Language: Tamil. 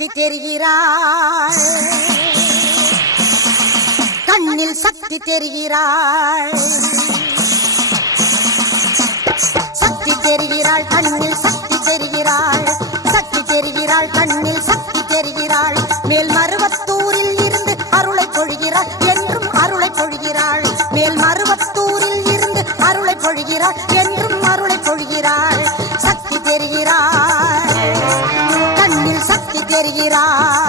சக்தி தெரிகிறாள், கண்ணில் சக்தி தெரிகிறாள், சக்தி தெரிகிறாள், கண்ணில் சக்தி தெரிகிறாள், சக்தி தெரிகிறாள், கண்ணில் சக்தி தெரிகிறாள். மேல் மருவத்தூரில் இருந்து அருளை பொழிகிறாள், என்றும் அருளை பொழிகிறாள். மேல் மருவத்தூரில் இருந்து அருளை பொழிகிறாள், என்றும் அருளை பொழிகிறாள். சக்தி தெரிகிறாள், கண்ணில் சக்தி தெரிகிறாள்.